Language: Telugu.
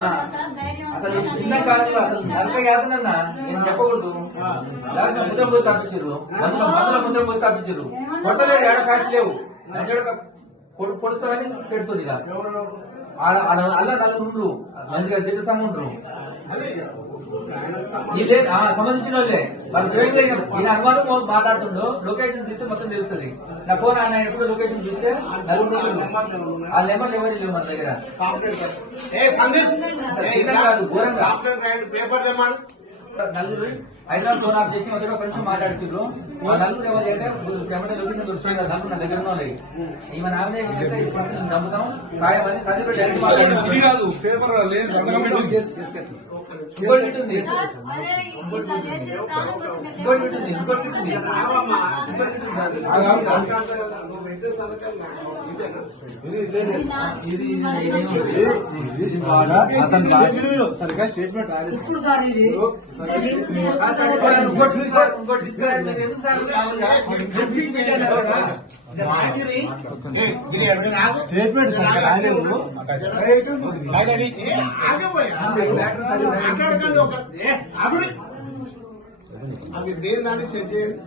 అసలు చిన్న కాదు, అసలు నరక యాతనన్నా నేను చెప్పకూడదు. ముద్ర పోసి స్థాపించారు, మందుల ముద్ర పోసి స్థాపించారు. కొట్టలేడు, ఏడ ఫ్యాక్స్ లేవు, పొడుస్తామని పెడుతుంది. ఇక అలా నలుగురు మంచిగా దిట్ట సంఘం ఉంటారు. సంబంధించిన వాళ్ళే వాళ్ళు స్వయంగా ఈయన అనుమానం మాట్లాడుతుండో లొకేషన్ చూస్తే మొత్తం తెలుస్తుంది. నా ఫోన్ ఆన్ అయినప్పుడు లొకేషన్ చూస్తే ఆ నెంబర్లు ఎవరు లేవు మన దగ్గర. కాదు ఘోరంగా నలుగురు హైదరాబాద్ ఫోన్ ఆఫ్ చేసి మొదట కొంచెం మాట్లాడుతున్నారు. ఆ నలుగురు ఎవరు అంటే లొకేషన్ దొరుకుతుంది. నలుగురు నా దగ్గర ఉన్నాయి. ఈమె నామినేషన్ చేస్తే నమ్ముతాం ఖాయమని చదివి ఇంకోటి ఉంటుంది. సరిగా స్టేట్మెంట్ స్టేట్మెంట్ అవి దేని దాన్ని సెట్ చేయండి.